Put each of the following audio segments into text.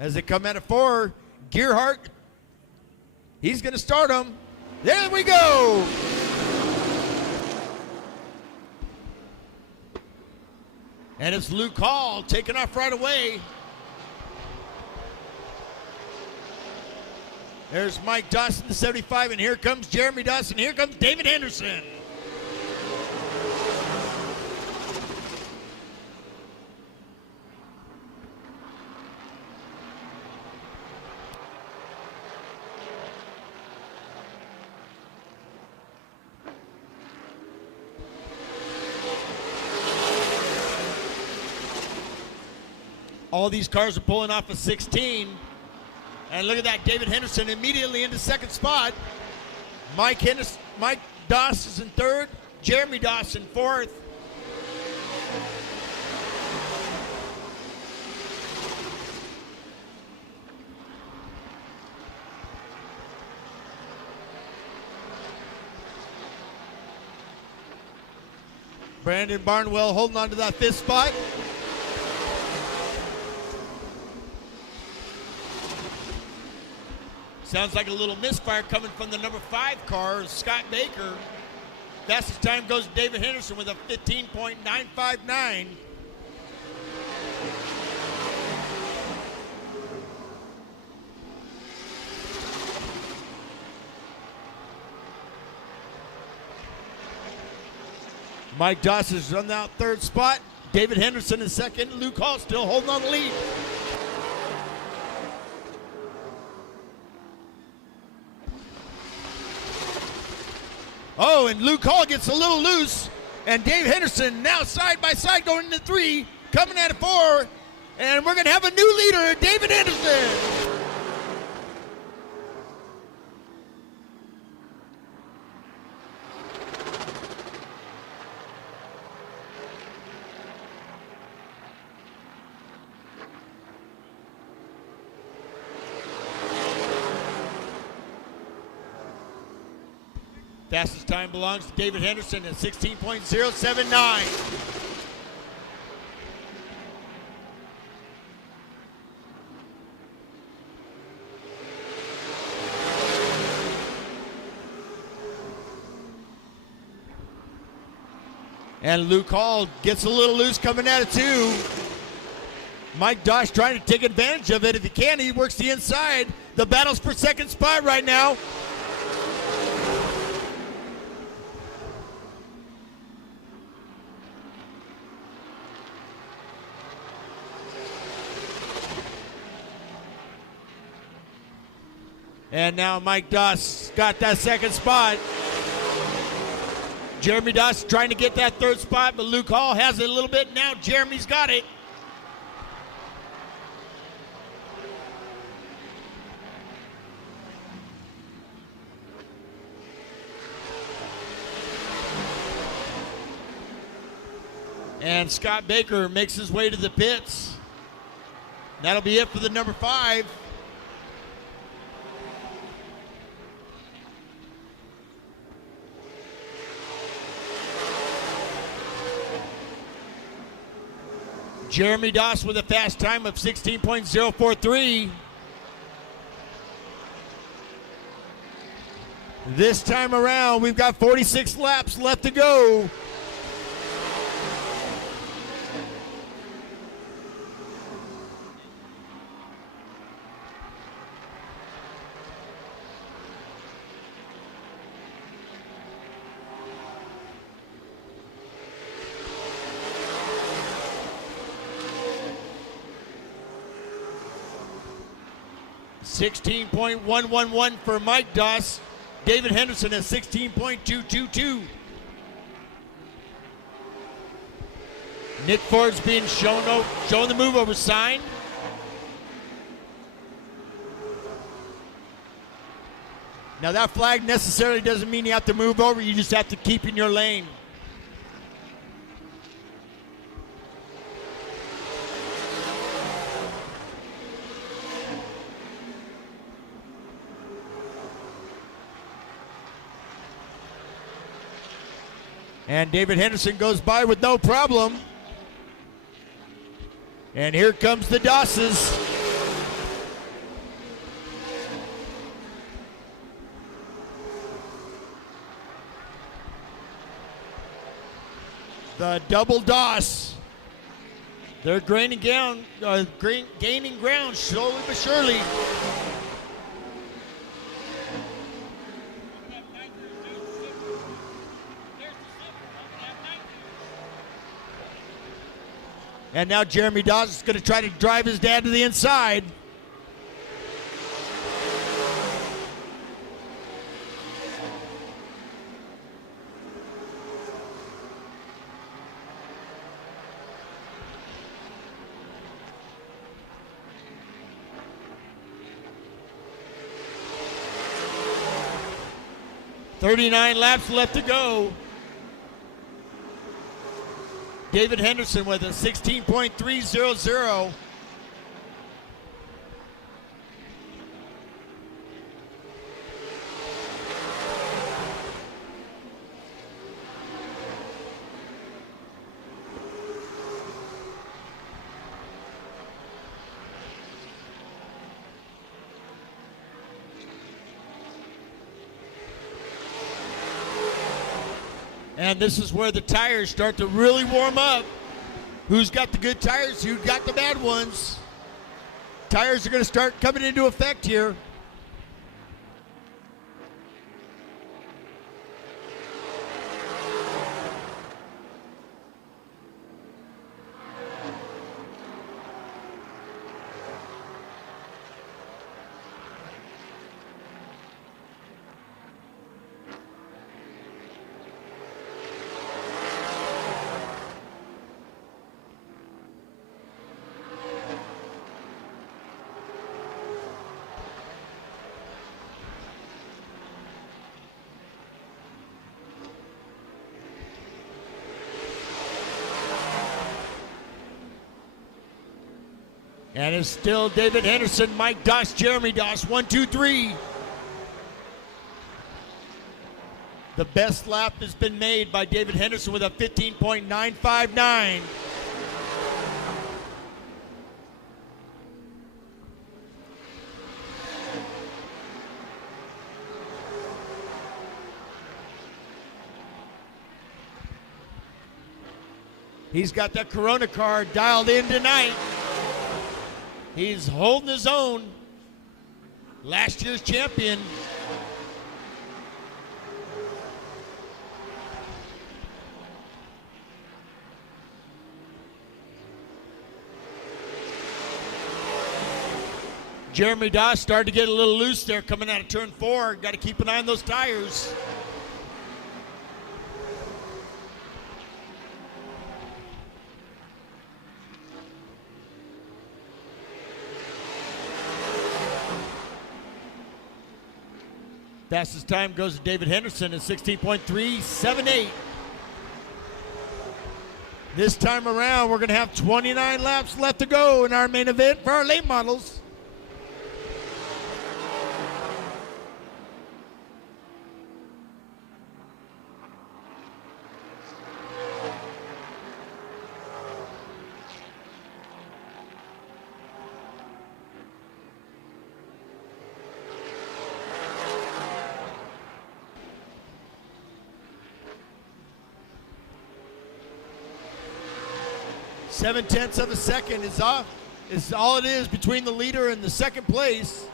as they come out of 4. Gearhart, he's going to start them. There we go. And it's Luke Hall taking off right away. There's Mike Dawson, the 75, and here comes Jeremy Dawson. Here comes David Henderson. All these cars are pulling off a 16. And look at that, David Henderson immediately into second spot. Mike Doss is in third. Jeremy Dawson fourth. Brandon Barnwell holding on to that fifth spot. Sounds like a little misfire coming from the number 5 car, Scott Baker. Fastest time goes to David Henderson with a 15.959. Mike Doss is on that third spot. David Henderson is second. Luke Hall still holding on the lead. Oh, and Luke Hall gets a little loose. And Dave Henderson now side by side going into 3, coming out of 4. And we're going to have a new leader, David Henderson. Fastest time belongs to David Henderson at 16.079. And Luke Hall gets a little loose coming out of 2. Mike Dosh trying to take advantage of it. If he can, he works the inside. The battle's for second spot right now. And now Mike Doss got that second spot. Jeremy Doss trying to get that third spot, but Luke Hall has it a little bit. Now Jeremy's got it. And Scott Baker makes his way to the pits. That'll be it for the number 5. Jeremy Doss with a fast time of 16.043. This time around, we've got 46 laps left to go. $16.111 for Mike Doss. David Henderson at 16.222. Nick Ford's being shown the move over sign. Now that flag necessarily doesn't mean you have to move over, you just have to keep in your lane. And David Henderson goes by with no problem. And here comes the Dosses. The double DOS. They're gaining ground slowly but surely. And now Jeremy Doss is going to try to drive his dad to the inside. .39 laps left to go. David Henderson with a 16.300. And this is where the tires start to really warm up. Who's got the good tires? Who's got the bad ones? Tires are going to start coming into effect here. And it's still David Henderson, Mike Doss, Jeremy Doss, 1, 2, 3. The best lap has been made by David Henderson with a 15.959. He's got that Corona card dialed in tonight. He's holding his own. Last year's champion. Jeremy Doss started to get a little loose there coming out of turn 4. Got to keep an eye on those tires. Fastest time goes to David Henderson at 16.378. This time around, we're going to have 29 laps left to go in our main event for our late models. Seven-tenths of a second is all it is between the leader and the second place.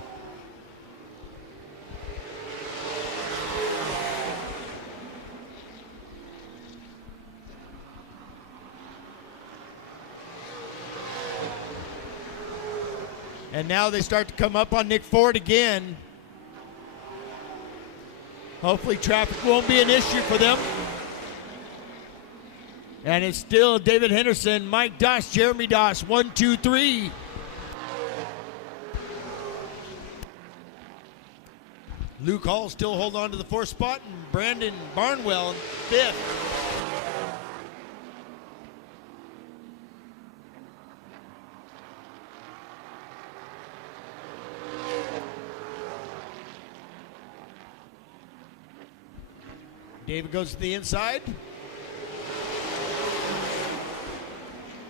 And now they start to come up on Nick Ford again. Hopefully traffic won't be an issue for them. And it's still David Henderson, Mike Doss, Jeremy Doss, 1, 2, 3. Luke Hall still holding on to the 4th spot, and Brandon Barnwell in 5th. David goes to the inside.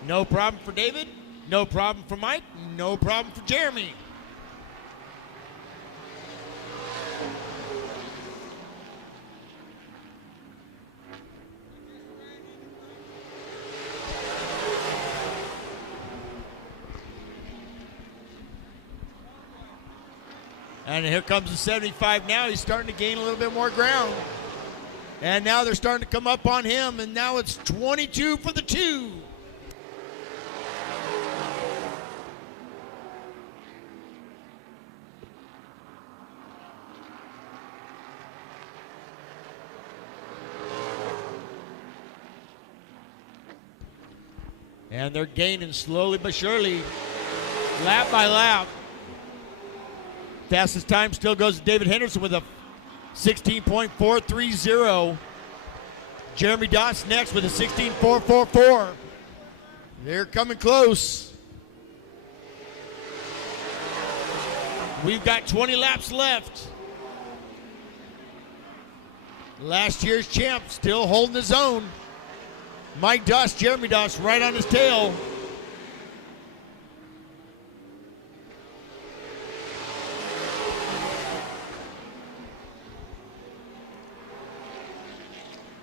No problem for David. No problem for Mike. No problem for Jeremy. And here comes the 75 now. He's starting to gain a little bit more ground. And now they're starting to come up on him, and now it's 22 for the 2. And they're gaining slowly but surely, lap by lap. Fastest time still goes to David Henderson with a 16.430. Jeremy Doss next with a 16.444. They're coming close. We've got 20 laps left. Last year's champ still holding his own. Mike Doss, Jeremy Doss right on his tail.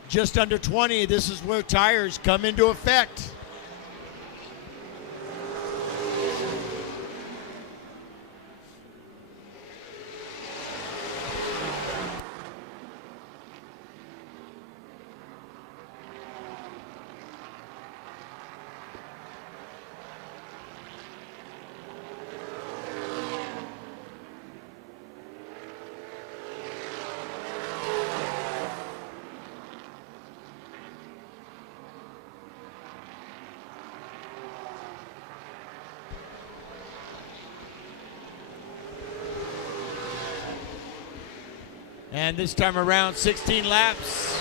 Just under 20, this is where tires come into effect. And this time around, 16 laps.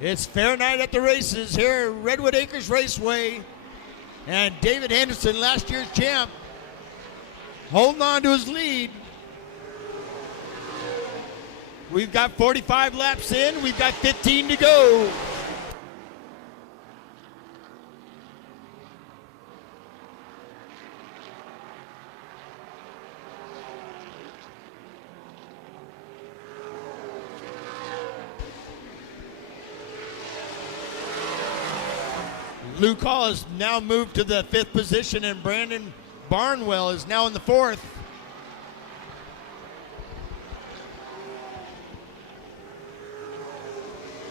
It's fair night at the races here at Redwood Acres Raceway. And David Henderson, last year's champ, holding on to his lead. We've got 45 laps in. We've got 15 to go. Luke Hall has now moved to the 5th position, and Brandon Barnwell is now in the 4th.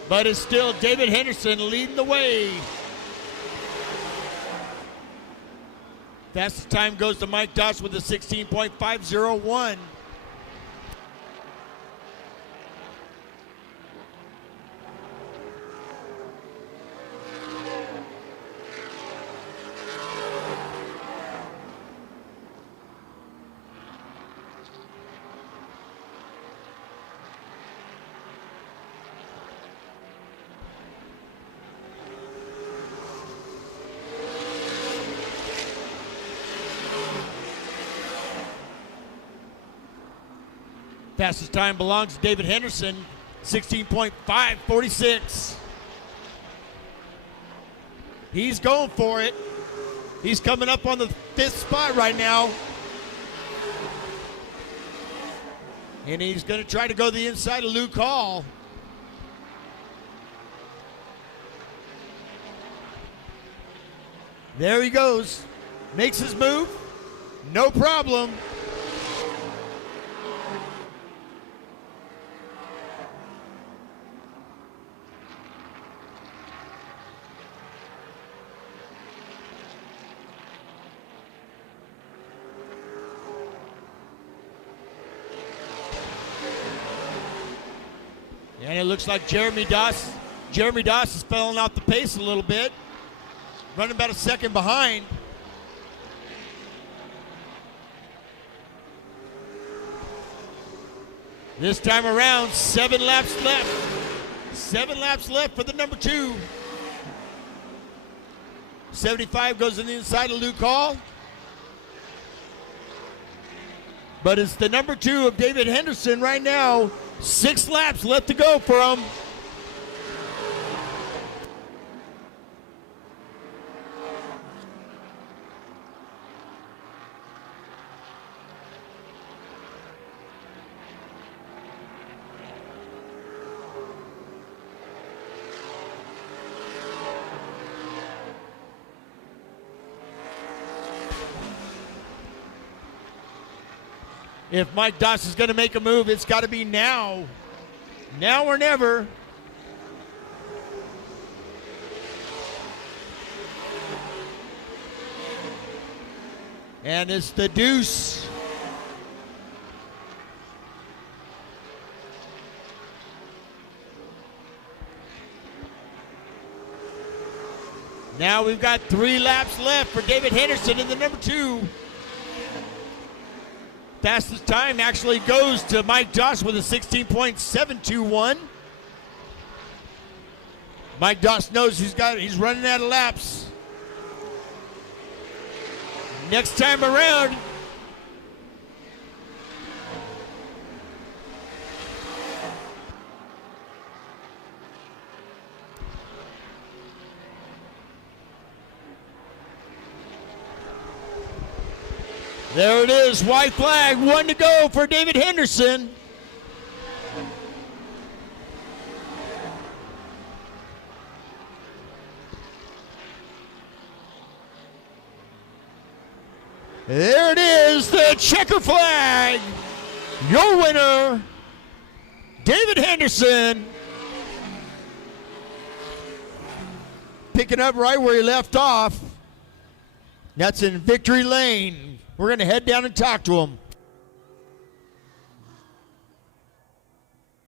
But it's still David Henderson leading the way. Fastest time goes to Mike Doss with a 16.501. Fastest time belongs to David Henderson, 16.546. He's going for it. He's coming up on the 5th spot right now. And he's going to try to go the inside of Luke Hall. There he goes. Makes his move. No problem. And it looks like Jeremy Doss is falling off the pace a little bit. Running about a second behind. This time around, 7 laps left. 7 laps left for the number 2. 75 goes in the inside of Luke Hall. But it's the number 2 of David Henderson right now. 6 laps left to go for him. If Mike Doss is going to make a move, it's got to be now. Now or never. And it's the deuce. Now we've got 3 laps left for David Henderson in the number 2. Fastest time actually goes to Mike Doss with a 16.721. Mike Doss knows he's running out of laps. Next time around, there it is, white flag, 1 to go for David Henderson. There it is, the checker flag. Your winner, David Henderson. Picking up right where he left off. That's in victory lane. We're going to head down and talk to him.